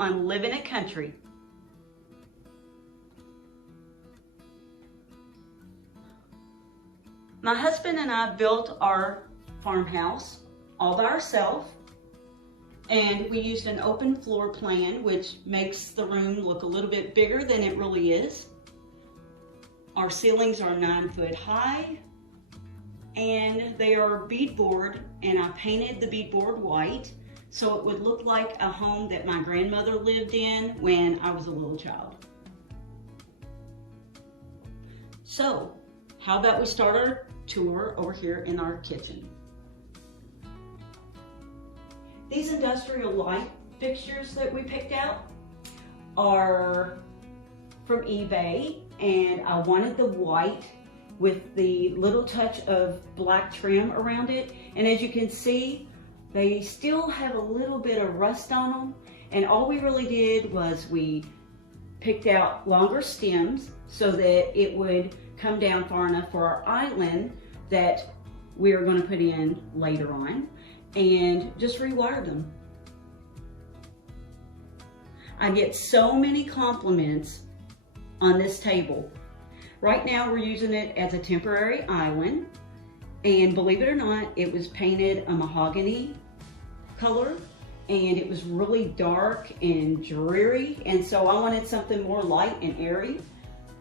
on living it country. My husband and I built our farmhouse all by ourselves, and we used an open floor plan, which makes the room look a little bit bigger than it really is. Our ceilings are 9 foot high, and they are beadboard, and I painted the beadboard white so it would look like a home that my grandmother lived in when I was a little child. So, how about we start our tour over here in our kitchen. These industrial light fixtures that we picked out are from eBay, and I wanted the white with the little touch of black trim around it. And as you can see, they still have a little bit of rust on them. And all we really did was we picked out longer stems so that it would come down far enough for our island that we are going to put in later on, and just rewired them. I get so many compliments on this table. Right now we're using it as a temporary island, and believe it or not, it was painted a mahogany color, and it was really dark and dreary, and so I wanted something more light and airy.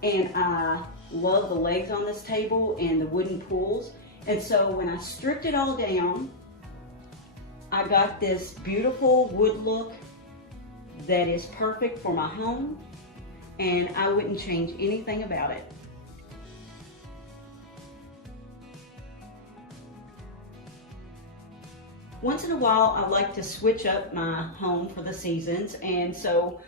And I love the legs on this table and the wooden pulls. And so when I stripped it all down, I got this beautiful wood look that is perfect for my home, and I wouldn't change anything about it. Once in a while, I like to switch up my home for the seasons, and so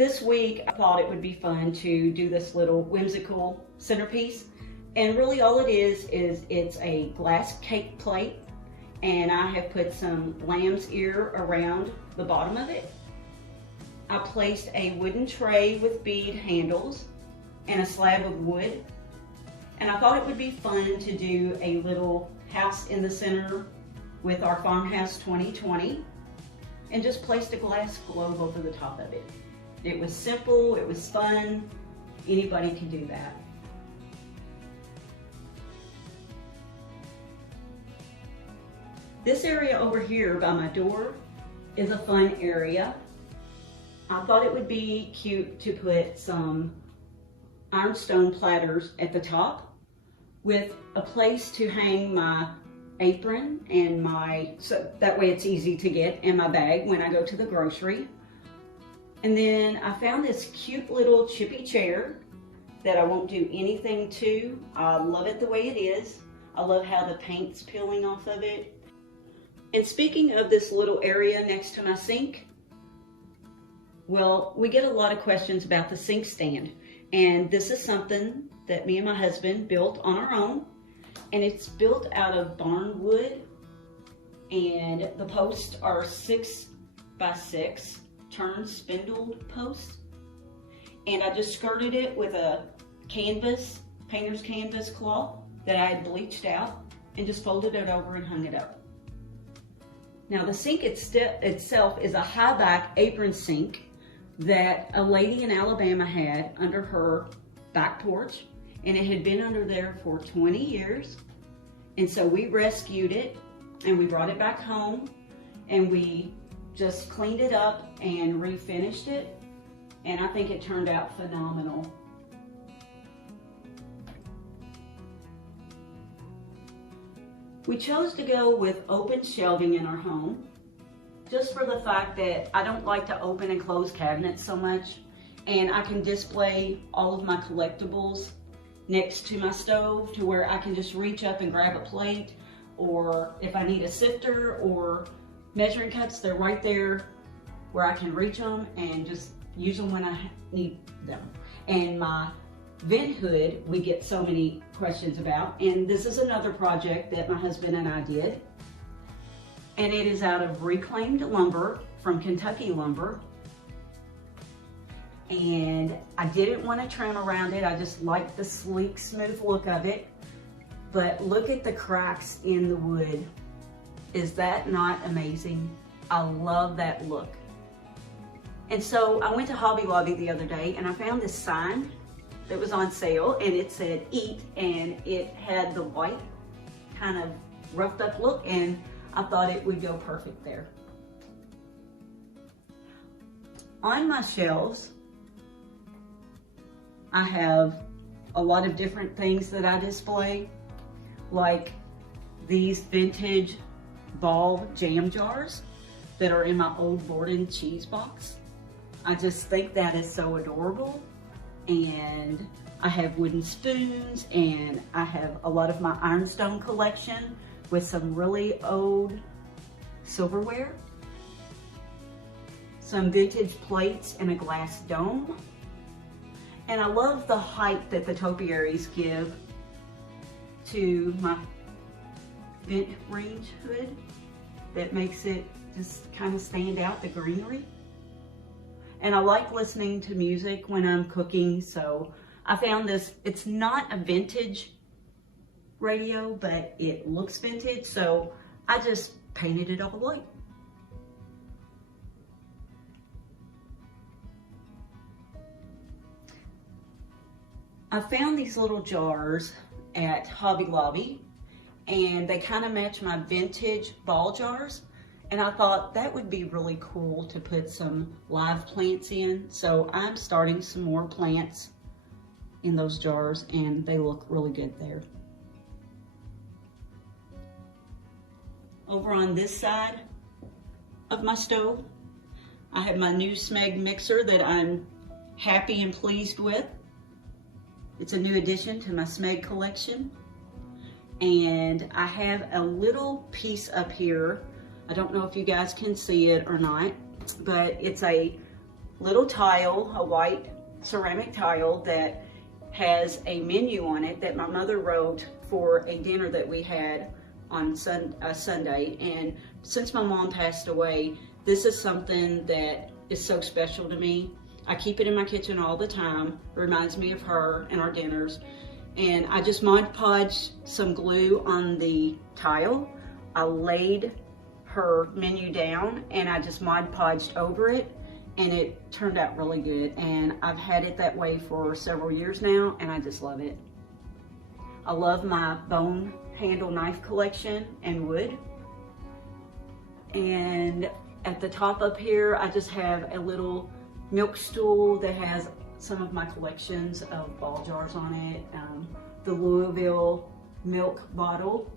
this week, I thought it would be fun to do this little whimsical centerpiece. And really all it is it's a glass cake plate, and I have put some lamb's ear around the bottom of it. I placed a wooden tray with bead handles and a slab of wood. And I thought it would be fun to do a little house in the center with our Farmhouse 2020, and just placed a glass globe over the top of it. It was simple, it was fun, anybody can do that. This area over here by my door is a fun area. I thought it would be cute to put some ironstone platters at the top with a place to hang my apron and so that way it's easy to get, in my bag when I go to the grocery. And then I found this cute little chippy chair that I won't do anything to. I love it the way it is. I love how the paint's peeling off of it. And speaking of this little area next to my sink, well, we get a lot of questions about the sink stand. And this is something that me and my husband built on our own. And it's built out of barn wood. And the posts are 6 by 6. Turn spindled posts, and I just skirted it with a canvas, painter's canvas cloth that I had bleached out, and just folded it over and hung it up. Now the sink itself is a high back apron sink that a lady in Alabama had under her back porch, and it had been under there for 20 years. And so we rescued it and we brought it back home, and we just cleaned it up and refinished it, and I think it turned out phenomenal. We chose to go with open shelving in our home just for the fact that I don't like to open and close cabinets so much, and I can display all of my collectibles next to my stove to where I can just reach up and grab a plate, or if I need a sifter or measuring cups, they're right there where I can reach them and just use them when I need them. And my vent hood, we get so many questions about, and this is another project that my husband and I did. And it is out of reclaimed lumber from Kentucky Lumber. And I didn't want to trim around it, I just liked the sleek, smooth look of it. But look at the cracks in the wood. Is that not amazing? I love that look. And so I went to Hobby Lobby the other day and I found this sign that was on sale, and it said eat, and it had the white kind of roughed up look, and I thought it would go perfect there. On my shelves, I have a lot of different things that I display, like these vintage ball jam jars that are in my old Borden cheese box. I just think that is so adorable. And I have wooden spoons, and I have a lot of my ironstone collection with some really old silverware, some vintage plates and a glass dome. And I love the height that the topiaries give to my vent range hood that makes it just kind of stand out, the greenery. And I like listening to music when I'm cooking, so I found this. It's not a vintage radio, but it looks vintage, so I just painted it all white. I found these little jars at Hobby Lobby, and they kind of match my vintage ball jars. And I thought that would be really cool to put some live plants in. So I'm starting some more plants in those jars, and they look really good there. Over on this side of my stove, I have my new Smeg mixer that I'm happy and pleased with. It's a new addition to my Smeg collection. And I have a little piece up here. I don't know if you guys can see it or not, but it's a little tile, a white ceramic tile that has a menu on it that my mother wrote for a dinner that we had on Sunday. And since my mom passed away, this is something that is so special to me. I keep it in my kitchen all the time. It reminds me of her and our dinners. And I just Mod Podged some glue on the tile. I laid her menu down and I just Mod Podged over it, and it turned out really good. And I've had it that way for several years now, and I just love it. I love my bone handle knife collection and wood. And at the top up here, I just have a little milk stool that has some of my collections of ball jars on it, the Louisville milk bottle,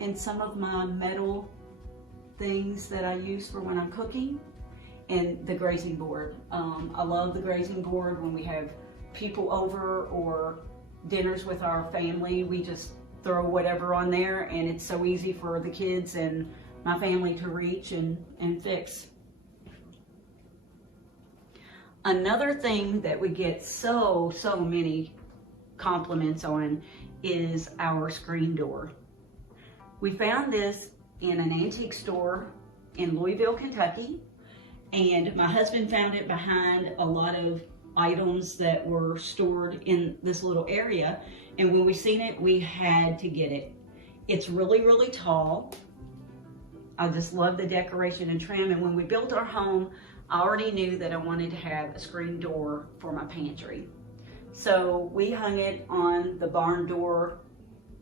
and some of my metal things that I use for when I'm cooking, and the grazing board. I love the grazing board when we have people over or dinners with our family. We just throw whatever on there, and it's so easy for the kids and my family to reach and fix. Another thing that we get so many compliments on is our screen door. We found this in an antique store in Louisville, Kentucky, and my husband found it behind a lot of items that were stored in this little area, and when we seen it, we had to get it. It's really tall. I just love the decoration and trim, and when we built our home, I already knew that I wanted to have a screen door for my pantry. So we hung it on the barn door,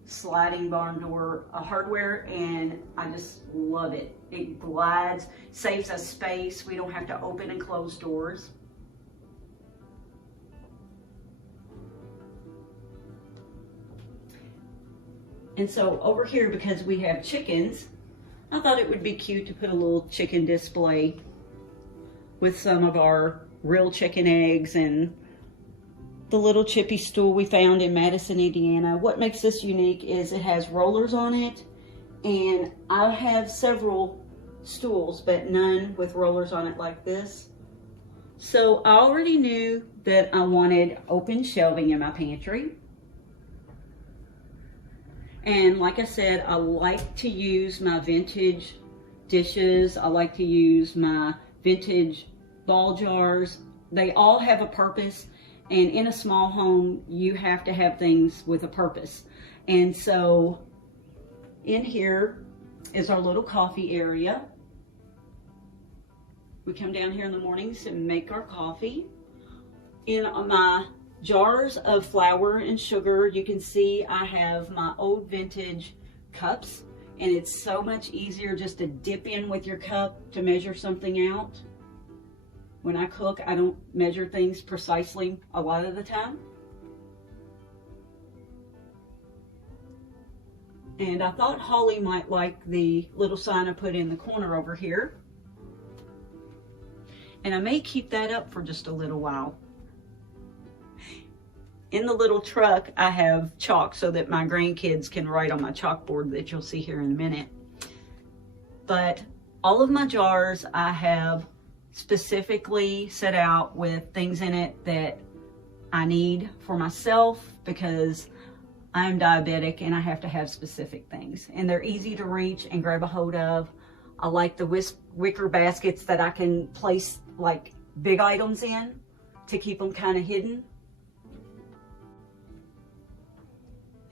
sliding barn door hardware, and I just love it. It glides, saves us space. We don't have to open and close doors. And so over here, because we have chickens, I thought it would be cute to put a little chicken display with some of our real chicken eggs and the little chippy stool we found in Madison, Indiana. What makes this unique is it has rollers on it, and I have several stools, but none with rollers on it like this. So I already knew that I wanted open shelving in my pantry. And like I said, I like to use my vintage dishes. I like to use my vintage ball jars. They all have a purpose, and in a small home, you have to have things with a purpose. And so in here is our little coffee area. We come down here in the mornings and make our coffee. In my jars of flour and sugar, you can see I have my old vintage cups, and it's so much easier just to dip in with your cup to measure something out. When I cook, I don't measure things precisely a lot of the time. And I thought Holly might like the little sign I put in the corner over here. And I may keep that up for just a little while. In the little truck, I have chalk so that my grandkids can write on my chalkboard that you'll see here in a minute. But all of my jars I have specifically set out with things in it that I need for myself, because I'm diabetic and I have to have specific things. And they're easy to reach and grab a hold of. I like the wicker baskets that I can place like big items in to keep them kind of hidden.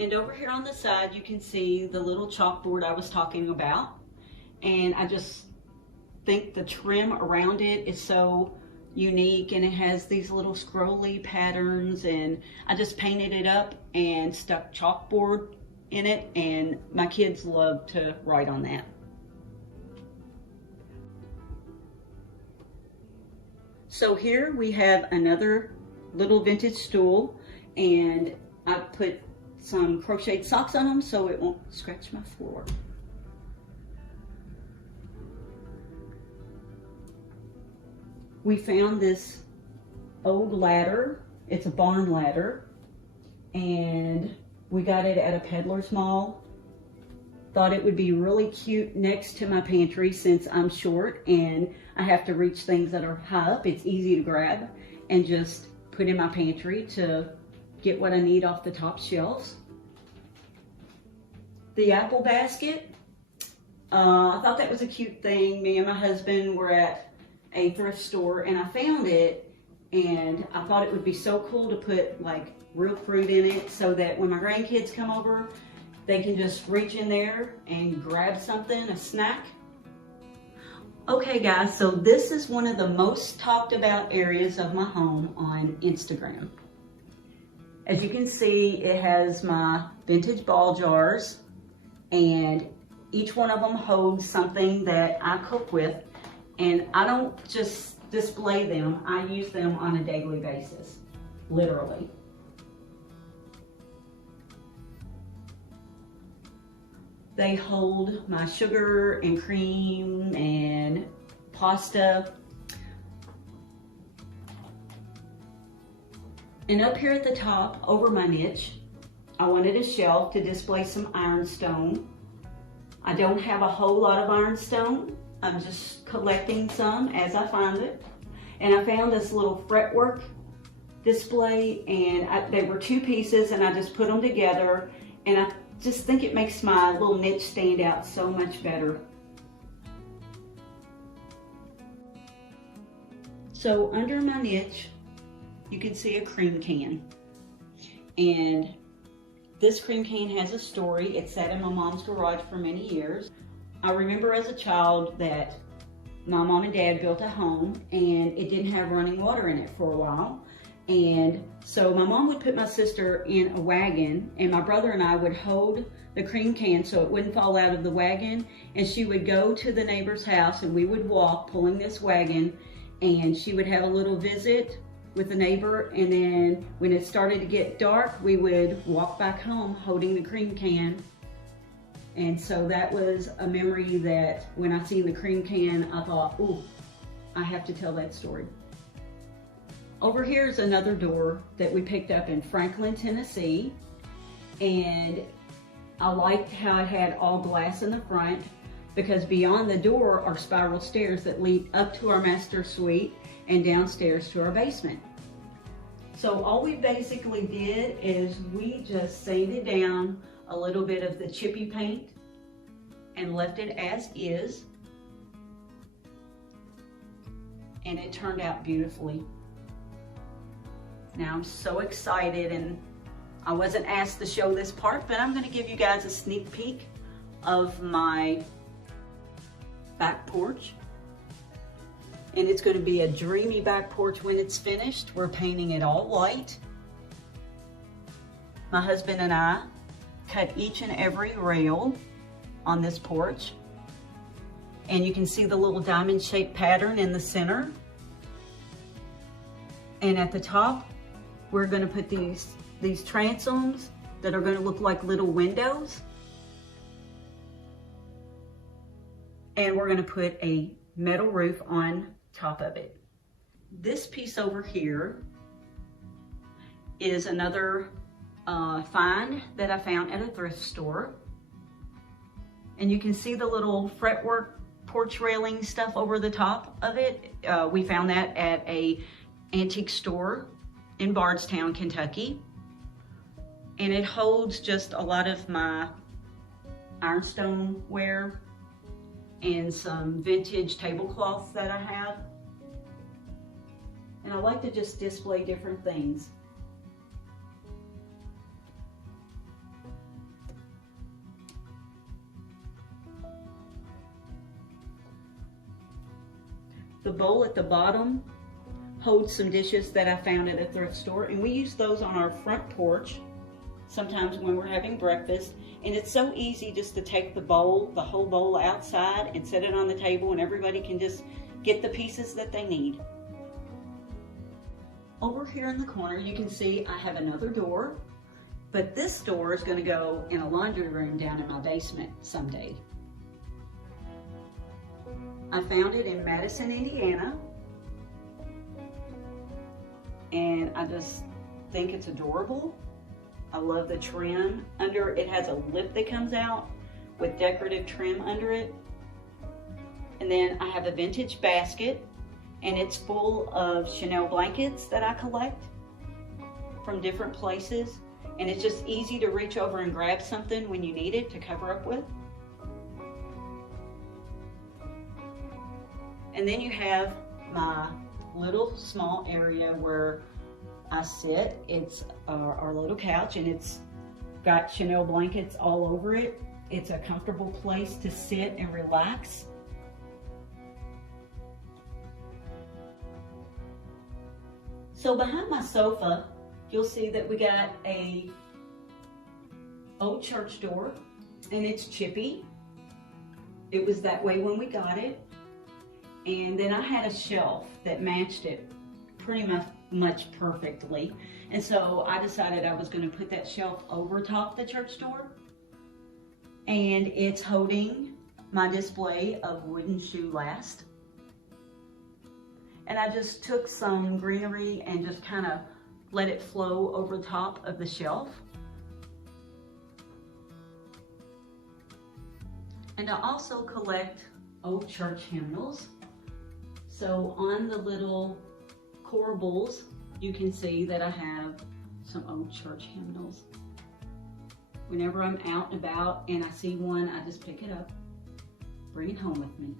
And over here on the side, you can see the little chalkboard I was talking about. And I just think the trim around it is so unique, and it has these little scrolly patterns, and I just painted it up and stuck chalkboard in it, and my kids love to write on that. So here we have another little vintage stool, and I put some crocheted socks on them so it won't scratch my floor. We found this old ladder. It's a barn ladder, and we got it at a peddler's mall. Thought it would be really cute next to my pantry since I'm short and I have to reach things that are high up. It's easy to grab and just put in my pantry to get what I need off the top shelves. The apple basket, I thought that was a cute thing. Me and my husband were at a thrift store and I found it, and I thought it would be so cool to put like real fruit in it so that when my grandkids come over, they can just reach in there and grab something, a snack. Okay guys, so this is one of the most talked about areas of my home on Instagram. As you can see, it has my vintage ball jars, and each one of them holds something that I cook with. And I don't just display them, I use them on a daily basis, literally. They hold my sugar and cream and pasta. And up here at the top, over my niche, I wanted a shelf to display some ironstone. I don't have a whole lot of ironstone. I'm just collecting some as I find it. And I found this little fretwork display, and they were two pieces, and I just put them together, and I just think it makes my little niche stand out so much better. So under my niche, you can see a cream can. And this cream can has a story. It sat in my mom's garage for many years. I remember as a child that my mom and dad built a home and it didn't have running water in it for a while. And so my mom would put my sister in a wagon, and my brother and I would hold the cream can so it wouldn't fall out of the wagon. And she would go to the neighbor's house and we would walk pulling this wagon, and she would have a little visit with the neighbor. And then when it started to get dark, we would walk back home holding the cream can. And so that was a memory that when I seen the cream can, I thought, ooh, I have to tell that story. Over here is another door that we picked up in Franklin, Tennessee. And I liked how it had all glass in the front, because beyond the door are spiral stairs that lead up to our master suite and downstairs to our basement. So all we basically did is we just sanded down a little bit of the chippy paint and left it as is. And it turned out beautifully. Now I'm so excited, and I wasn't asked to show this part, but I'm gonna give you guys a sneak peek of my back porch. And it's going to be a dreamy back porch when it's finished. We're painting it all white. My husband and I cut each and every rail on this porch. And you can see the little diamond shaped pattern in the center. And at the top, we're going to put these transoms that are going to look like little windows. And we're going to put a metal roof on top of it. This piece over here is another find that I found at a thrift store. And you can see the little fretwork porch railing stuff over the top of it. We found that at a antique store in Bardstown, Kentucky. And it holds just a lot of my ironstone ware and some vintage tablecloths that I have. And I like to just display different things. The bowl at the bottom holds some dishes that I found at a thrift store, and we use those on our front porch sometimes when we're having breakfast. And it's so easy just to take the bowl, the whole bowl outside and set it on the table, and everybody can just get the pieces that they need. Over here in the corner, you can see I have another door, but this door is going to go in a laundry room down in my basement someday. I found it in Madison, Indiana, and I just think it's adorable. I love the trim under it. Has a lip that comes out with decorative trim under it. And then I have a vintage basket, and it's full of Chanel blankets that I collect from different places. And it's just easy to reach over and grab something when you need it to cover up with. And then you have my little small area where I sit. It's our little couch, and it's got Chanel blankets all over it. It's a comfortable place to sit and relax. So behind my sofa, you'll see that we got a old church door, and it's chippy. It was that way when we got it. And then I had a shelf that matched it pretty much perfectly. And so I decided I was going to put that shelf over top the church door. And it's holding my display of wooden shoe last. And I just took some greenery and just kind of let it flow over the top of the shelf. And I also collect old church hymnals. So on the little corbels, you can see that I have some old church hymnals. Whenever I'm out and about and I see one, I just pick it up, bring it home with me.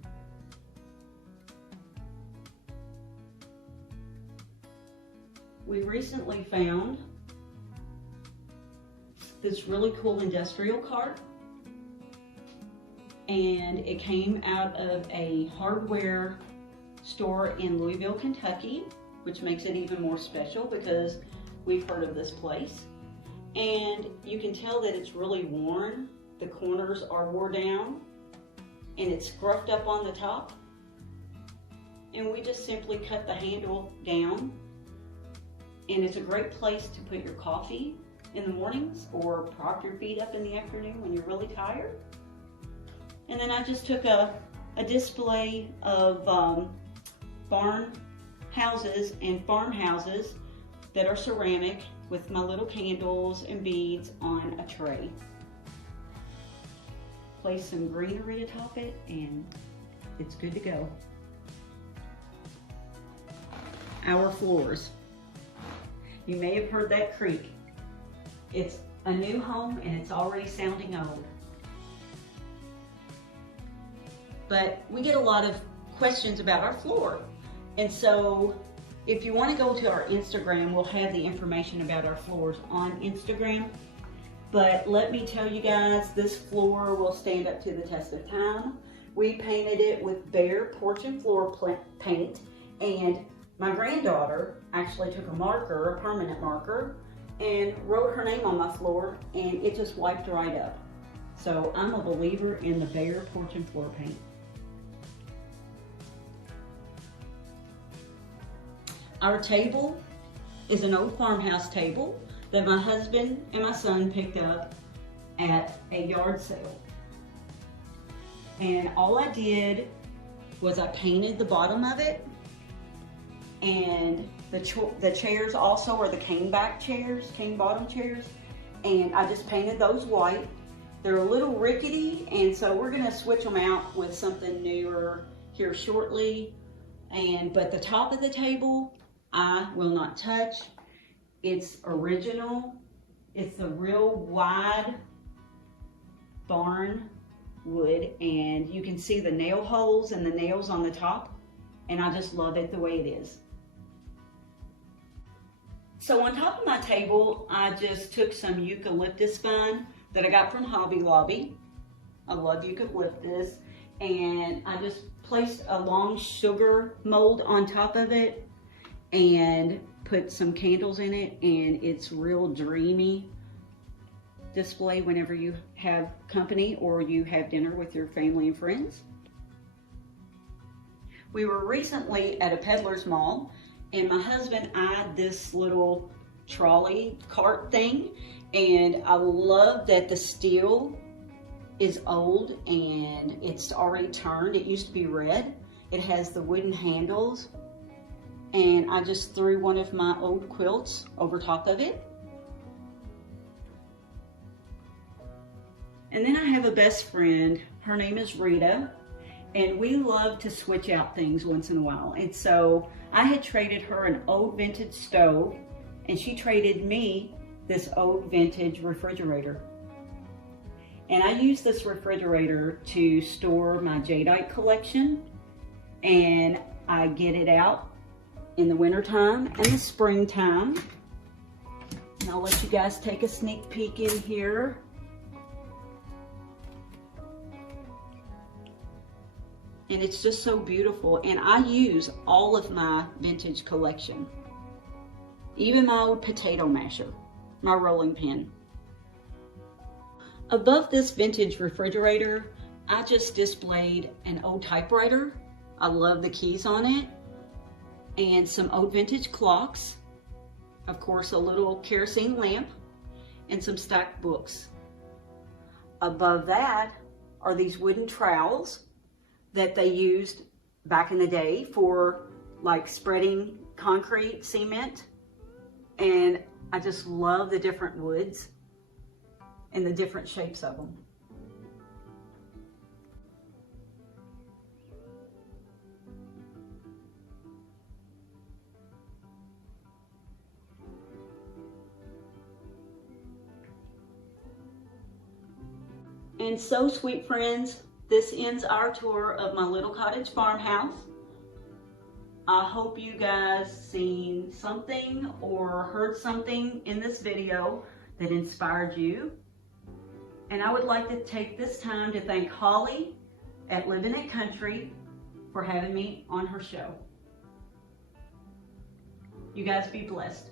We recently found this really cool industrial cart, and it came out of a hardware store in Louisville, Kentucky, which makes it even more special because we've heard of this place. And you can tell that it's really worn. The corners are wore down, and it's scruffed up on the top. And we just simply cut the handle down, and it's a great place to put your coffee in the mornings or prop your feet up in the afternoon when you're really tired. And then I just took a display of barn houses and farmhouses that are ceramic with my little candles and beads on a tray. Place some greenery atop it, and it's good to go. Our floors. You may have heard that creak. It's a new home and it's already sounding old. But we get a lot of questions about our floor. And so if you want to go to our Instagram, we'll have the information about our floors on Instagram. But let me tell you guys, this floor will stand up to the test of time. We painted it with bare porch and floor paint, and my granddaughter actually took a marker, a permanent marker, and wrote her name on my floor, and it just wiped right up. So I'm a believer in the bare porch and floor paint. Our table is an old farmhouse table that my husband and my son picked up at a yard sale. And all I did was I painted the bottom of it, and the chairs also are the cane back chairs, cane bottom chairs, and I just painted those white. They're a little rickety, and so we're gonna switch them out with something newer here shortly. But the top of the table, I will not touch. It's original. It's a real wide barn wood, and you can see the nail holes and the nails on the top, and I just love it the way it is. So on top of my table, I just took some eucalyptus vine that I got from Hobby Lobby. I love eucalyptus, and I just placed a long sugar mold on top of it and put some candles in it, and it's real dreamy display whenever you have company or you have dinner with your family and friends. We were recently at a peddler's mall, and my husband eyed this little trolley cart thing, and I love that the steel is old and it's already turned. It used to be red. It has the wooden handles, and I just threw one of my old quilts over top of it. And then I have a best friend. Her name is Rita, and we love to switch out things once in a while. And so I had traded her an old vintage stove, and she traded me this old vintage refrigerator. And I use this refrigerator to store my jadeite collection, and I get it out in the wintertime and the springtime. And I'll let you guys take a sneak peek in here. And it's just so beautiful, and I use all of my vintage collection. Even my old potato masher, my rolling pin. Above this vintage refrigerator, I just displayed an old typewriter. I love the keys on it. And some old vintage clocks. Of course, a little kerosene lamp and some stacked books. Above that are these wooden trowels that they used back in the day for like spreading concrete, cement. And I just love the different woods and the different shapes of them. And so, sweet friends, this ends our tour of my little cottage farmhouse. I hope you guys seen something or heard something in this video that inspired you. And I would like to take this time to thank Holly at Living It Country for having me on her show. You guys be blessed.